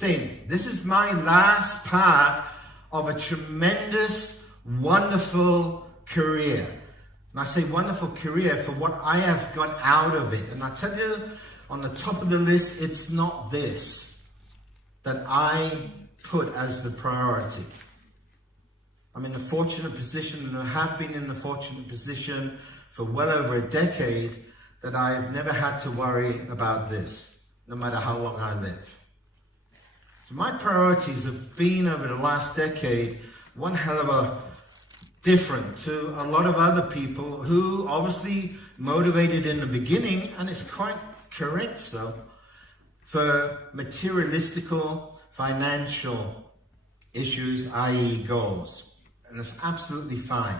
thing. This is my last part of a tremendous, wonderful career. And I say wonderful career for what I have got out of it. And I tell you, on the top of the list, it's not this that I put as the priority. I'm in the fortunate position, and I have been in the fortunate position for well over a decade, that I've never had to worry about this, no matter how long I live. So my priorities have been, over the last decade, one hell of a different to a lot of other people who obviously motivated in the beginning, and it's quite correct so, for materialistical, financial issues, i.e. goals. And it's absolutely fine.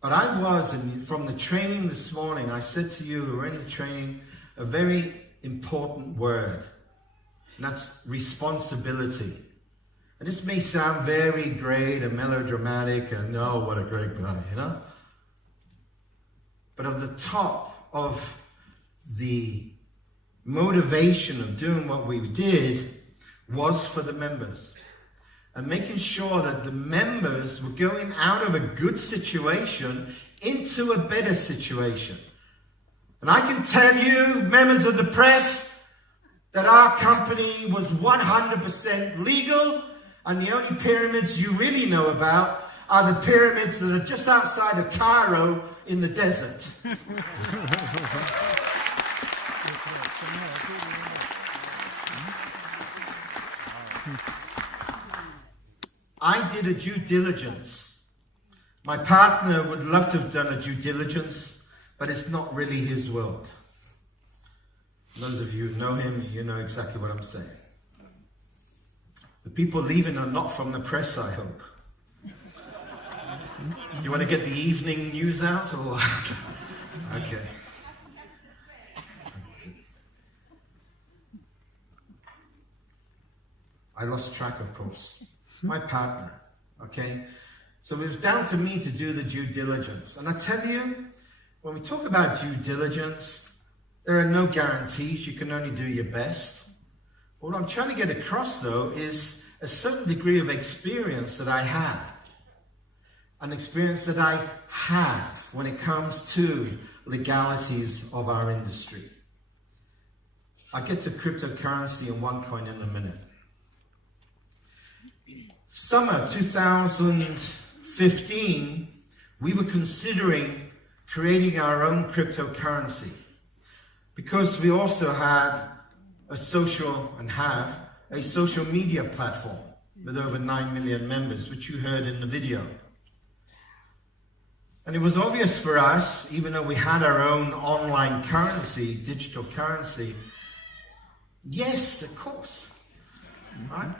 But I was, and from the training this morning, I said to you who were in the training, a very important word. And that's responsibility. And this may sound very great and melodramatic and, oh, what a great guy, you know? But at the top of the motivation of doing what we did was for the members. And making sure that the members were going out of a good situation into a better situation. And I can tell you, members of the press, that our company was 100% legal, and the only pyramids you really know about are the pyramids that are just outside of Cairo in the desert. I did a due diligence. My partner would love to have done a due diligence, but it's not really his world. Those of you who know him, you know exactly what I'm saying. The people leaving are not from the press, I hope. You want to get the evening news out, or okay. I lost track, of course. My partner, okay? So it was down to me to do the due diligence. And I tell you, when we talk about due diligence, there are no guarantees. You can only do your best. What I'm trying to get across, though, is a certain degree of experience that I have. An experience that I have when it comes to legalities of our industry. I'll get to cryptocurrency and OneCoin in a minute. Summer 2015, we were considering creating our own cryptocurrency because we also had a social media platform with over 9 million members, which you heard in the video. And it was obvious for us, even though we had our own online currency, digital currency, yes, of course, right?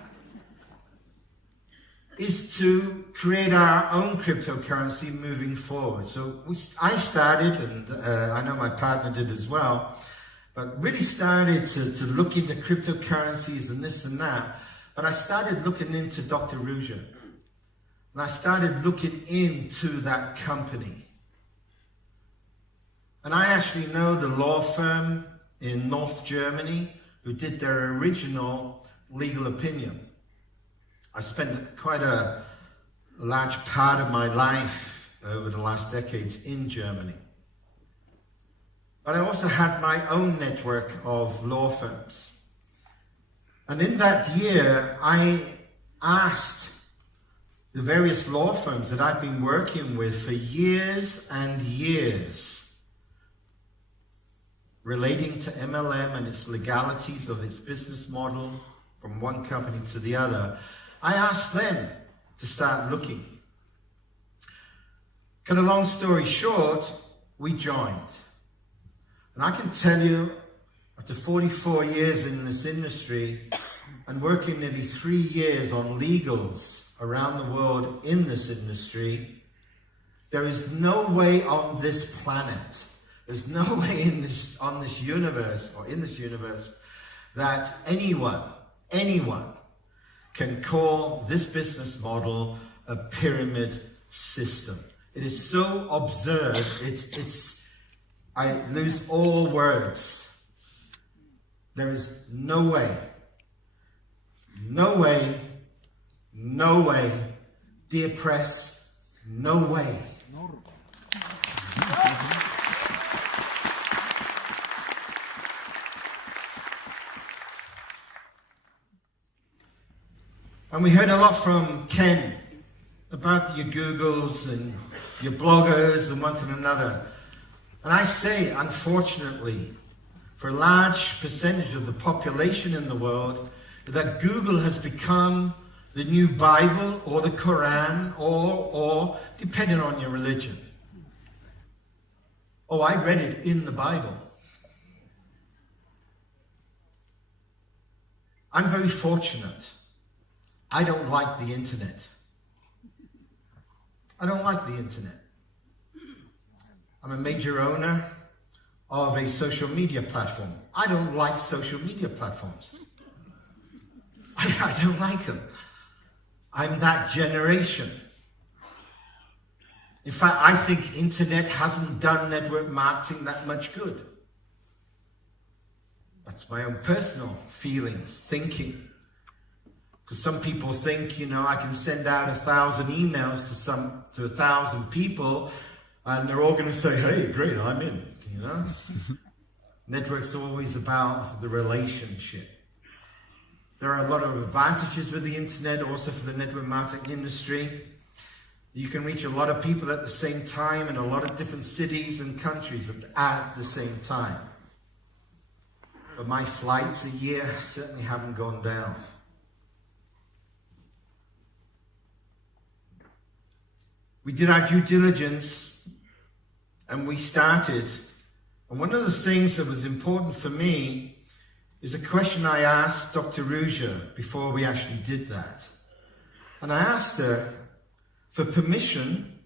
Is to create our own cryptocurrency moving forward. So I started, and I know my partner did as well, but really started to look into cryptocurrencies and this and that. But I started looking into Dr. Ruja. And I started looking into that company. And I actually know the law firm in North Germany who did their original legal opinion. I spent quite a large part of my life over the last decades in Germany. But I also had my own network of law firms. And in that year, I asked the various law firms that I've been working with for years and years, relating to MLM and its legalities of its business model from one company to the other, I asked them to start looking. Cut a long story short, we joined. And I can tell you, after 44 years in this industry and working nearly 3 years on legals around the world in this industry, there is no way on this planet, there's no way on this universe that anyone can call this business model a pyramid system. It is so absurd, I lose all words. There is no way, no way, no way, dear press, no way. And we heard a lot from Ken about your Googles and your bloggers and one to another. And I say, unfortunately, for a large percentage of the population in the world, that Google has become the new Bible or the Quran or depending on your religion. Oh, I read it in the Bible. I'm very fortunate. I don't like the internet. I don't like the internet. I'm a major owner of a social media platform. I don't like social media platforms. I don't like them. I'm that generation. In fact, I think internet hasn't done network marketing that much good. That's my own personal feelings, thinking. Because some people think, I can send out 1,000 emails to 1,000 people, and they're all going to say, hey, great, I'm in, Networks are always about the relationship. There are a lot of advantages with the internet, also for the network marketing industry. You can reach a lot of people at the same time in a lot of different cities and countries at the same time. But my flights a year certainly haven't gone down. We did our due diligence and we started. And one of the things that was important for me is a question I asked Dr. Ruja before we actually did that. And I asked her for permission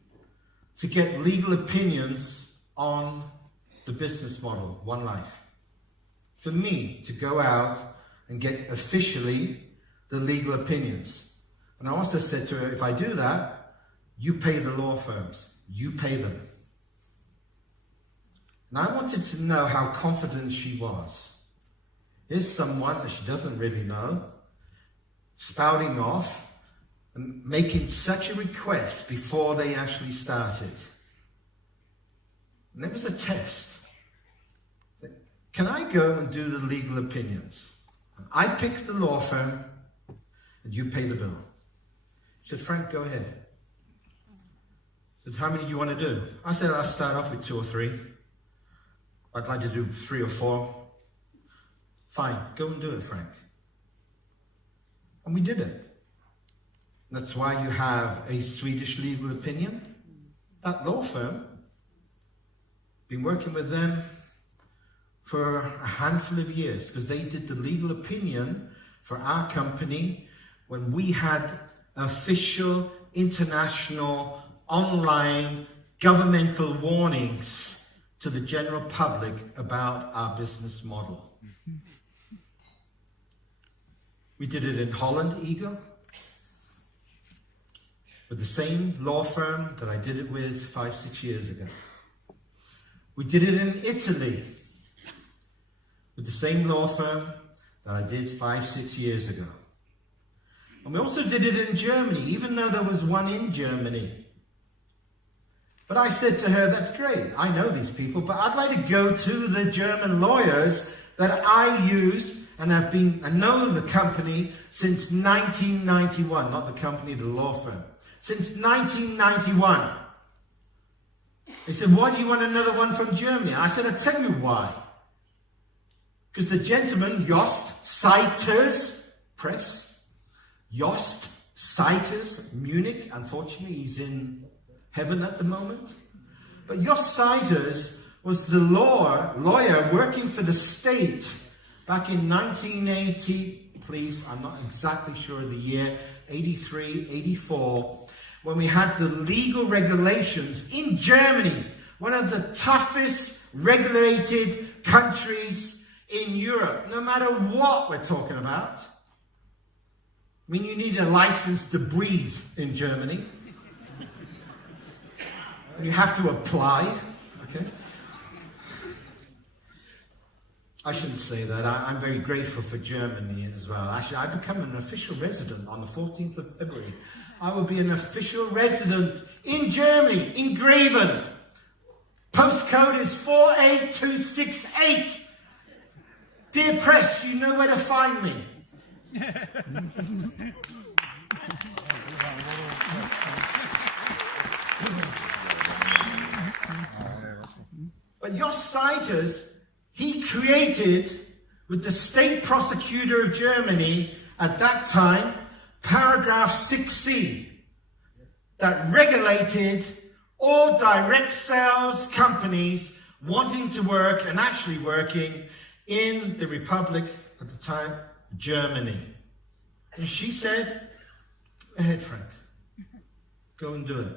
to get legal opinions on the business model, OneLife. For me to go out and get officially the legal opinions. And I also said to her, if I do that, you pay the law firms. You pay them. And I wanted to know how confident she was. Here's someone that she doesn't really know, spouting off and making such a request before they actually started. And there was a test. Can I go and do the legal opinions? And I pick the law firm and you pay the bill. She said, Frank, go ahead. Said, how many do you want to do? I said, I'll start off with 2 or 3. I'd like to do 3 or 4. Fine, go and do it, Frank. And we did it. That's why you have a Swedish legal opinion. That law firm, been working with them for a handful of years because they did the legal opinion for our company when we had official international online governmental warnings to the general public about our business model. We did it in Holland, Ego, with the same law firm that I did it with 5-6 years ago. We did it in Italy with the same law firm that I did 5-6 years ago. And we also did it in Germany, even though there was one in Germany. But I said to her, that's great, I know these people, but I'd like to go to the German lawyers that I use and have been, I know the company since 1991, not the company, the law firm. Since 1991. They said, why do you want another one from Germany? I said, I'll tell you why. Because the gentleman, Jost Seiters, press, Jost Seiters, Munich, unfortunately he's in heaven at the moment. But Jost Seiters was the lawyer working for the state back in 1980, please, I'm not exactly sure of the year, 83, 84, when we had the legal regulations in Germany, one of the toughest regulated countries in Europe, no matter what we're talking about. I mean, you need a license to breathe in Germany. You have to apply, okay? I shouldn't say that. I'm very grateful for Germany as well. Actually, I become an official resident on the 14th of February. I will be an official resident in Germany, in Graven. Postcode is 48268. Dear press, you know where to find me. But Jos Seiters, he created, with the state prosecutor of Germany at that time, paragraph 6C, that regulated all direct sales companies wanting to work and actually working in the Republic at the time, Germany. And she said, go ahead, Frank. Go and do it.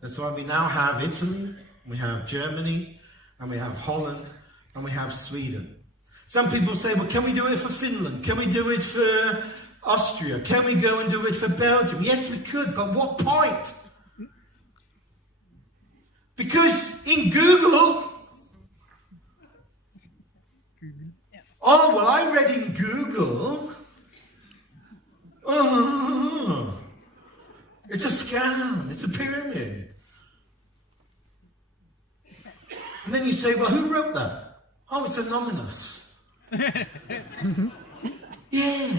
That's why we now have Italy, we have Germany, and we have Holland, and we have Sweden. Some people say, well, can we do it for Finland? Can we do it for Austria? Can we go and do it for Belgium? Yes, we could, but what point? Because in Google, oh, well, I read in Google, oh, it's a scam, it's a pyramid. And then you say, well, who wrote that? Oh, it's anonymous. Yeah.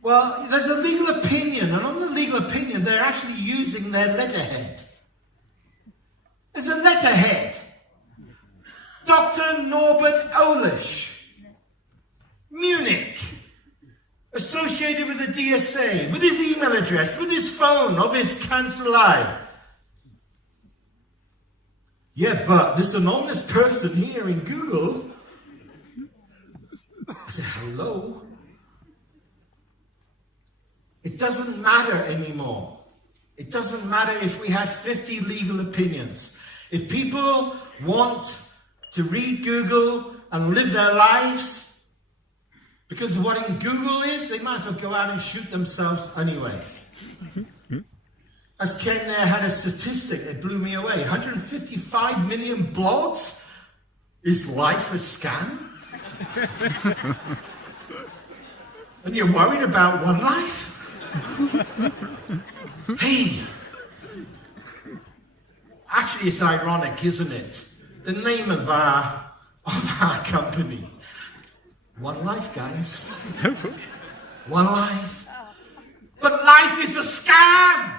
Well, there's a legal opinion, and on the legal opinion, they're actually using their letterhead. There's a letterhead. Dr. Norbert Olisch, Munich, associated with the DSA, with his email address, with his phone of his Kanzlei. Yeah, but this anonymous person here in Google, I said, hello? It doesn't matter anymore. It doesn't matter if we had 50 legal opinions. If people want to read Google and live their lives, because what in Google is, they might as well go out and shoot themselves anyway. As Ken there had a statistic that blew me away. 155 million blogs? Is life a scam? And you're worried about OneLife? Hey! Actually, it's ironic, isn't it? The name of our company. OneLife, guys. OneLife. But life is a scam!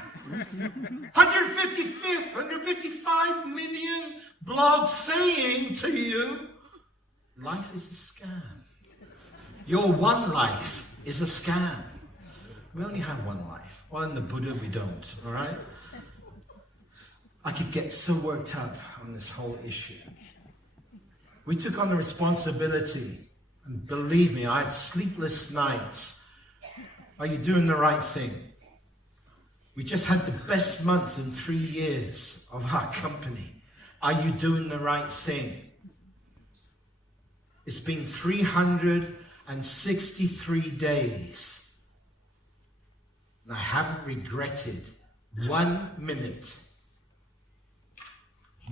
155 million blogs saying to you, life is a scam. Your one life is a scam. We only have one life. Well, in the Buddha, we don't, all right? I could get so worked up on this whole issue. We took on the responsibility, and believe me, I had sleepless nights. Are you doing the right thing? We just had the best month in 3 years of our company. Are you doing the right thing? It's been 363 days. And I haven't regretted 1 minute.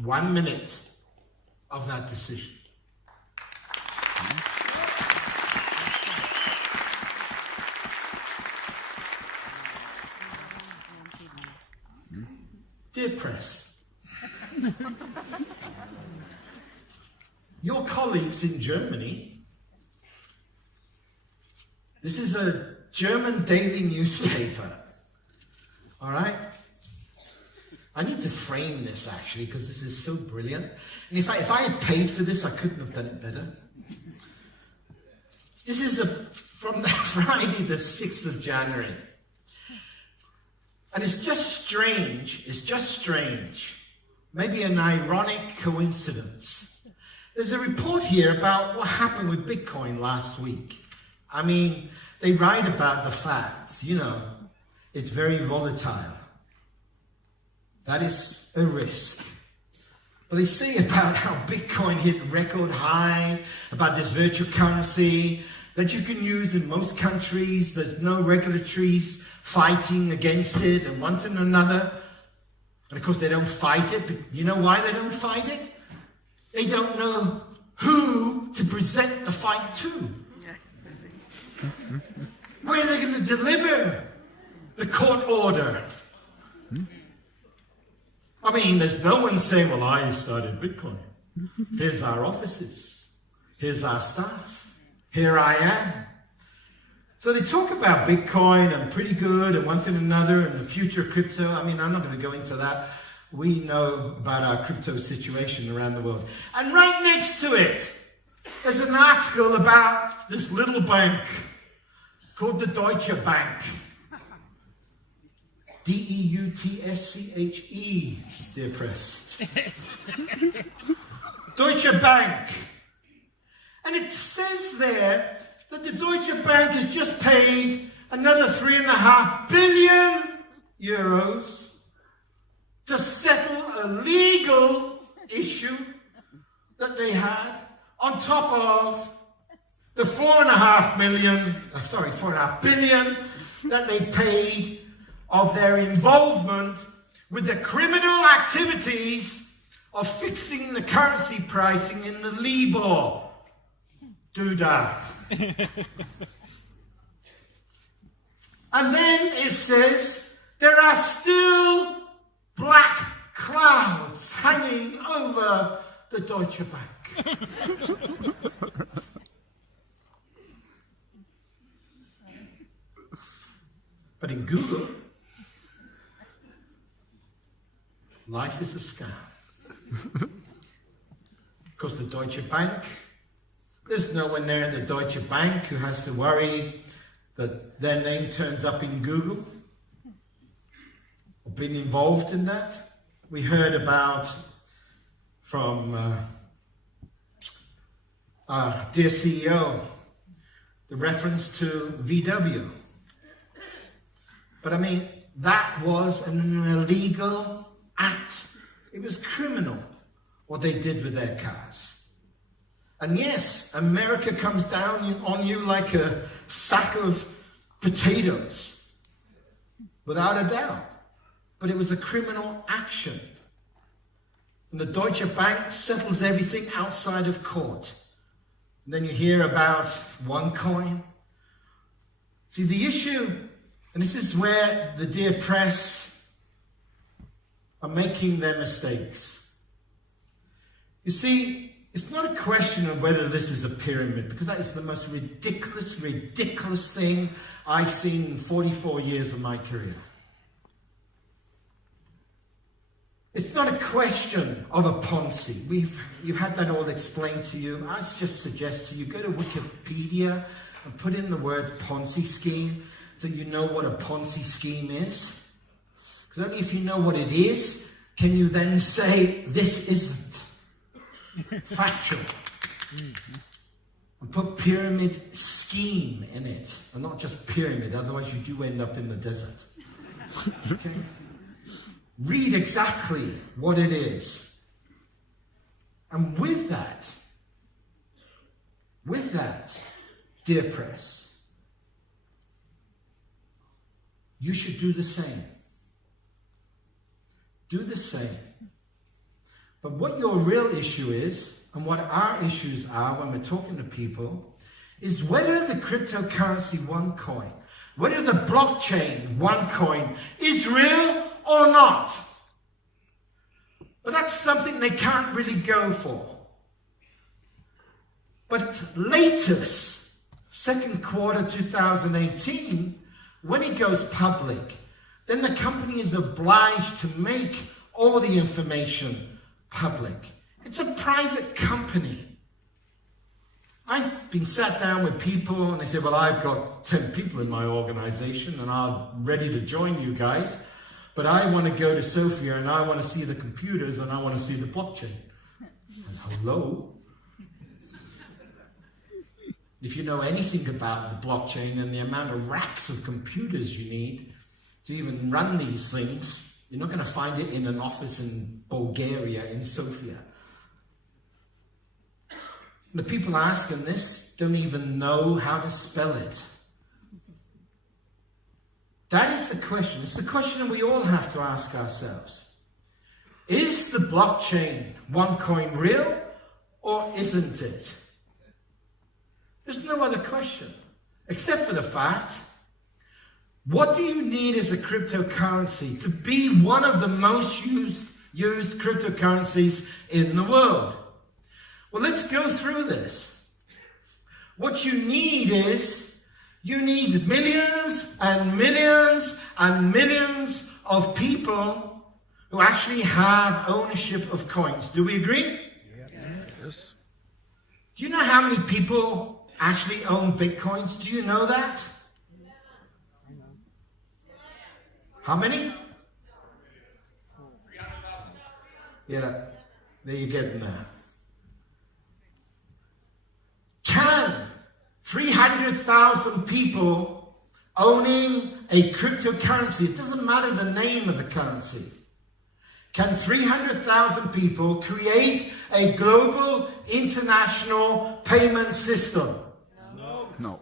1 minute of that decision. Dear press, your colleagues in Germany, this is a German daily newspaper, all right? I need to frame this actually because this is so brilliant. And if I had paid for this, I couldn't have done it better. This is from the Friday the 6th of January. And it's just strange, maybe an ironic coincidence. There's a report here about what happened with Bitcoin last week. I mean, they write about the facts, it's very volatile. That is a risk. But they say about how Bitcoin hit record high, about this virtual currency that you can use in most countries. There's no regulatories fighting against it and one thing or another. And of course they don't fight it. But you know why they don't fight it? They don't know who to present the fight to. Where are they going to deliver the court order? I mean, there's no one saying, well, I started Bitcoin. Here's our offices. Here's our staff. Here I am. So they talk about Bitcoin and pretty good and one thing and another and the future of crypto. I mean, I'm not going to go into that. We know about our crypto situation around the world. And right next to it, there's an article about this little bank called the Deutsche Bank. D-E-U-T-S-C-H-E, dear press. Deutsche Bank. And it says there that the Deutsche Bank has just paid another 3.5 billion euros to settle a legal issue that they had on top of the 4.5 billion that they paid of their involvement with the criminal activities of fixing the currency pricing in the Libor. Do that. And then it says there are still black clouds hanging over the Deutsche Bank. But in Google, life is a scam. Because the Deutsche Bank, there's no one there at the Deutsche Bank who has to worry that their name turns up in Google or been involved in that. We heard about from our dear CEO the reference to VW. But I mean, that was an illegal act. It was criminal what they did with their cars. And yes, America comes down on you like a sack of potatoes, without a doubt. But it was a criminal action. And the Deutsche Bank settles everything outside of court. And then you hear about OneCoin. See, the issue, and this is where the dear press are making their mistakes. You see, it's not a question of whether this is a pyramid, because that is the most ridiculous thing I've seen in 44 years of my career. It's not a question of a Ponzi. You've had that all explained to you. I just suggest to you, go to Wikipedia and put in the word Ponzi scheme so you know what a Ponzi scheme is. Because only if you know what it is, can you then say, this isn't factual. And put pyramid scheme in it, and not just pyramid, otherwise you do end up in the desert. Okay? Read exactly what it is. And with that, dear press, you should do the same. Do the same. But what your real issue is, and what our issues are when we're talking to people, is whether the cryptocurrency OneCoin, whether the blockchain OneCoin is real or not. But that's something they can't really go for. But latest, second quarter 2018, when it goes public, then the company is obliged to make all the information public. It's a private company. I've been sat down with people and they say, well, I've got 10 people in my organization and I'm ready to join you guys, but I want to go to Sofia and I want to see the computers and I want to see the blockchain. And hello? If you know anything about the blockchain and the amount of racks of computers you need to even run these things, you're not going to find it in an office in Bulgaria, in Sofia. The people asking this don't even know how to spell it. That is the question. It's the question that we all have to ask ourselves. Is the blockchain OneCoin real or isn't it? There's no other question, except for the fact, what do you need as a cryptocurrency to be one of the most used cryptocurrencies in the world? Well, let's go through this. What you need is, you need millions and millions and millions of people who actually have ownership of coins. Do we agree? Yes. Do you know how many people actually own Bitcoins? Do you know that? How many? Yeah, there you get now. Can 300,000 people owning a cryptocurrency, it doesn't matter the name of the currency, can 300,000 people create a global international payment system? No.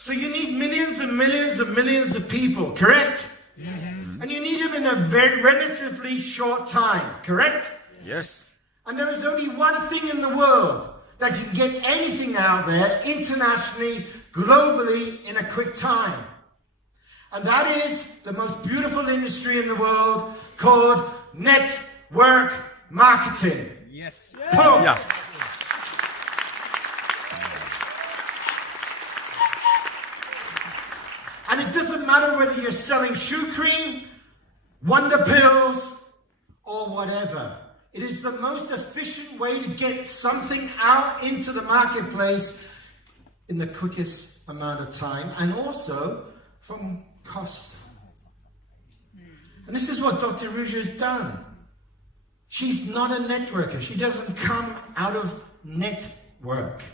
So you need millions and millions and millions of people, correct? Mm-hmm. And you need them in a very relatively short time, correct? Yes. And there is only one thing in the world that can get anything out there internationally, globally, in a quick time. And that is the most beautiful industry in the world called network marketing. Yes. Boom. Yeah. And it doesn't matter whether you're selling shoe cream, wonder pills, or whatever. It is the most efficient way to get something out into the marketplace in the quickest amount of time, and also from cost. And this is what Dr. Ruja has done. She's not a networker. She doesn't come out of network.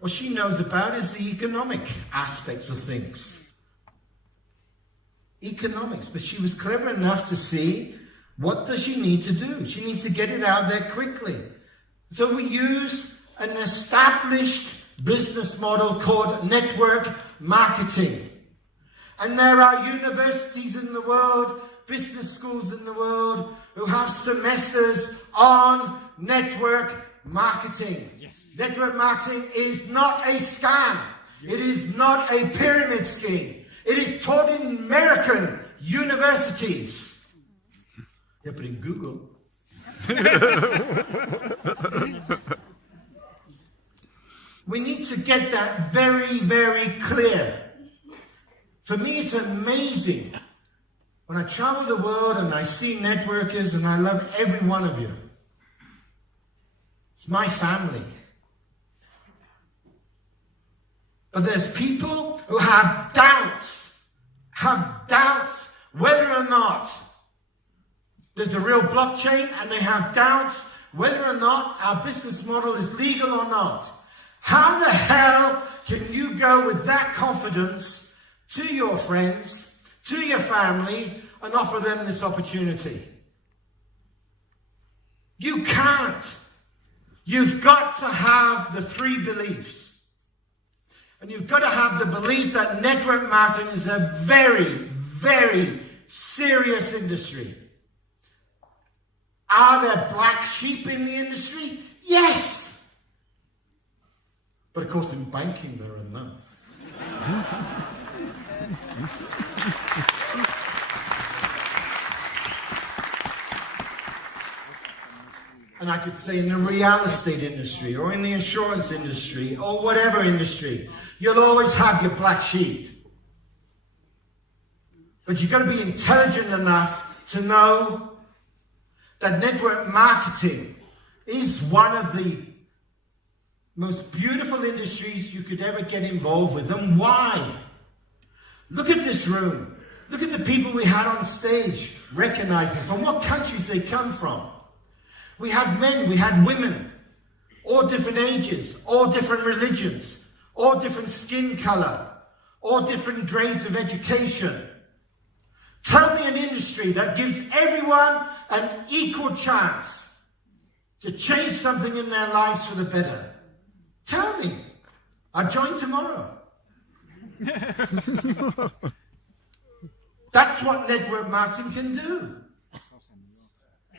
What she knows about is the economic aspects of things. Economics. But she was clever enough to see, what does she need to do? She needs to get it out there quickly. So we use an established business model called network marketing. And there are universities in the world, business schools in the world, who have semesters on network marketing. Yes. Network marketing is not a scam. It is not a pyramid scheme. It is taught in American universities. Yeah, but in Google. We need to get that very, very clear. For me, it's amazing when I travel the world and I see networkers, and I love every one of you. It's my family. But there's people who have doubts whether or not there's a real blockchain, and they have doubts whether or not our business model is legal or not. How the hell can you go with that confidence to your friends, to your family, and offer them this opportunity? You can't. You've got to have the three beliefs. And you've got to have the belief that network marketing is a very, very serious industry. Are there black sheep in the industry? Yes. But of course in banking there are none. And I could say in the real estate industry, or in the insurance industry, or whatever industry, you'll always have your black sheep. But you've got to be intelligent enough to know that network marketing is one of the most beautiful industries you could ever get involved with. And why? Look at this room. Look at the people we had on stage, recognizing from what countries they come from. We had men, we had women, all different ages, all different religions, all different skin color, all different grades of education. Tell me an industry that gives everyone an equal chance to change something in their lives for the better. Tell me. I'll join tomorrow. That's what network marketing can do.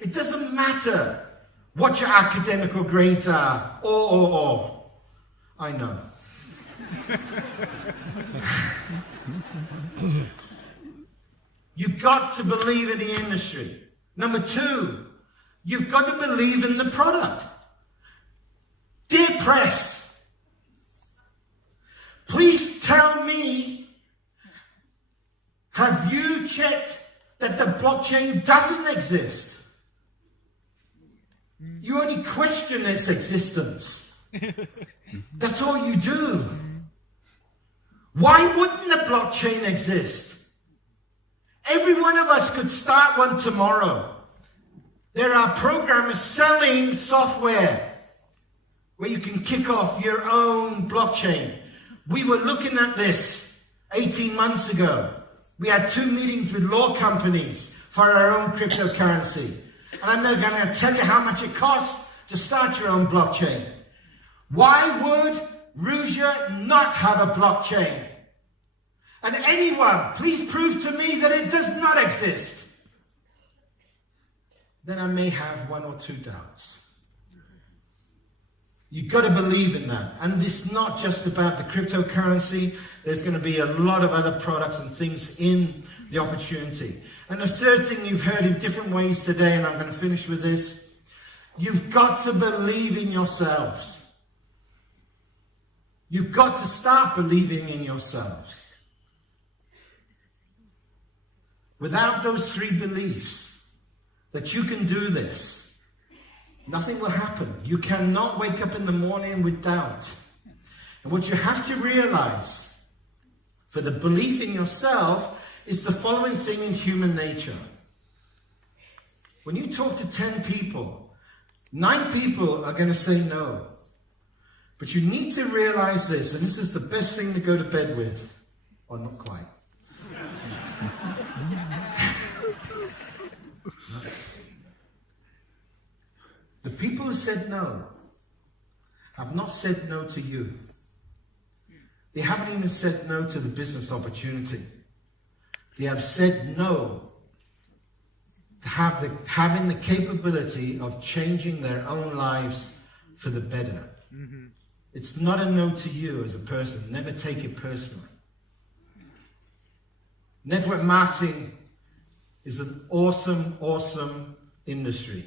It doesn't matter what your academical grades are. Or. I know. You've got to believe in the industry. Number two, you've got to believe in the product. Dear press, please tell me, have you checked that the blockchain doesn't exist? You only question its existence. That's all you do. Why wouldn't the blockchain exist? Every one of us could start one tomorrow. There are programmers selling software where you can kick off your own blockchain. We were looking at this 18 months ago. We had 2 meetings with law companies for our own cryptocurrency. And I'm not going to tell you how much it costs to start your own blockchain. Why would Ruja not have a blockchain? And anyone, please prove to me that it does not exist. Then I may have 1 or 2 doubts. You've got to believe in that. And it's not just about the cryptocurrency. There's going to be a lot of other products and things in the opportunity. And the third thing you've heard in different ways today, and I'm going to finish with this, you've got to believe in yourselves. You've got to start believing in yourselves. Without those 3 beliefs, that you can do this, nothing will happen. You cannot wake up in the morning with doubt. And what you have to realize for the belief in yourself is the following thing in human nature. When you talk to 10 people, 9 people are going to say no. But you need to realize this, and this is the best thing to go to bed with. Or not quite. The people who said no have not said no to you. They haven't even said no to the business opportunity. They have said no to having the capability of changing their own lives for the better. Mm-hmm. It's not a no to you as a person. Never take it personally. Network marketing is an awesome, awesome industry.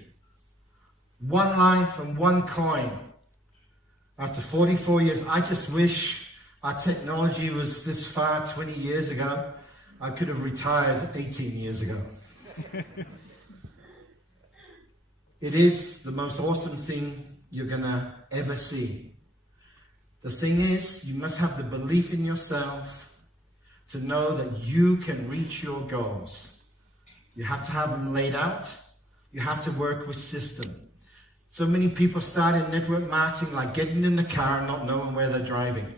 OneLife and OneCoin. After 44 years, I just wish our technology was this far 20 years ago. I could have retired 18 years ago. It is the most awesome thing you're going to ever see. The thing is, you must have the belief in yourself to know that you can reach your goals. You have to have them laid out. You have to work with system. So many people start in network marketing like getting in the car and not knowing where they're driving.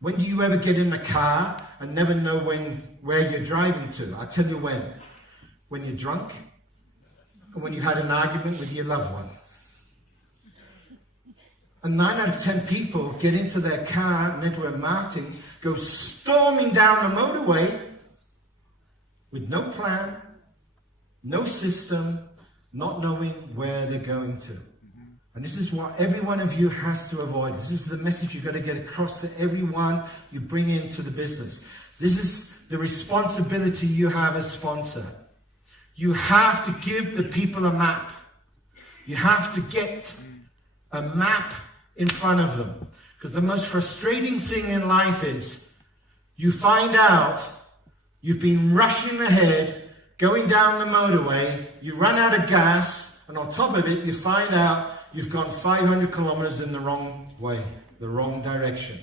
When do you ever get in the car and never know where you're driving to? I'll tell you when. When you're drunk or when you had an argument with your loved one. And 9 out of 10 people get into their car, network marketing, go storming down the motorway with no plan, no system, not knowing where they're going to. And this is what every one of you has to avoid. This is the message you've got to get across to everyone you bring into the business. This is the responsibility you have as sponsor. You have to give the people a map. You have to get a map in front of them. Because the most frustrating thing in life is you find out you've been rushing ahead, going down the motorway, you run out of gas, and on top of it, you find out you've gone 500 kilometers in the wrong way, the wrong direction.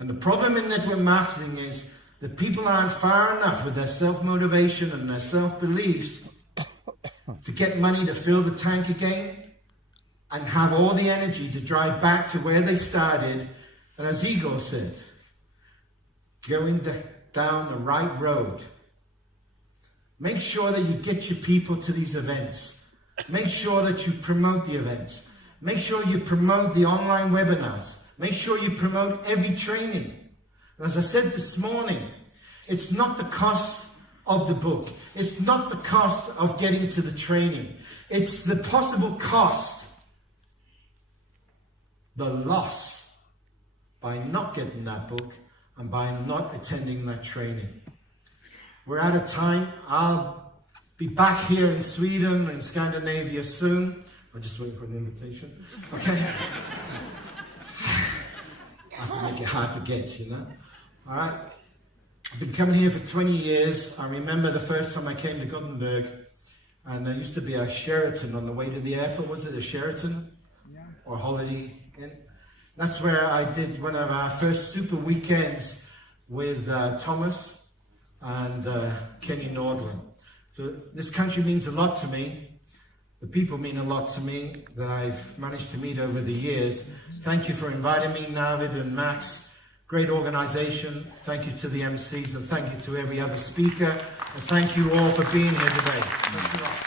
And the problem in network marketing is that people aren't far enough with their self-motivation and their self-beliefs to get money to fill the tank again and have all the energy to drive back to where they started. And as Igor said, going down the right road. Make sure that you get your people to these events. Make sure that you promote the events. Make sure you promote the online webinars. Make sure you promote every training. And as I said this morning, it's not the cost of the book. It's not the cost of getting to the training. It's the possible cost, the loss, by not getting that book and by not attending that training. We're out of time. I'll be back here in Sweden and Scandinavia soon. I'm just waiting for an invitation. Okay? I have to make it hard to get, you know? All right? I've been coming here for 20 years. I remember the first time I came to Gothenburg, and there used to be a Sheraton on the way to the airport. Was it a Sheraton? Yeah. Or Holiday Inn? That's where I did one of our first super weekends with Thomas and Kenny Nordland. So this country means a lot to me. The people mean a lot to me that I've managed to meet over the years. Thank you for inviting me, Navid and Max. Great organization. Thank you to the MCs and thank you to every other speaker. And thank you all for being here today. Thanks a lot.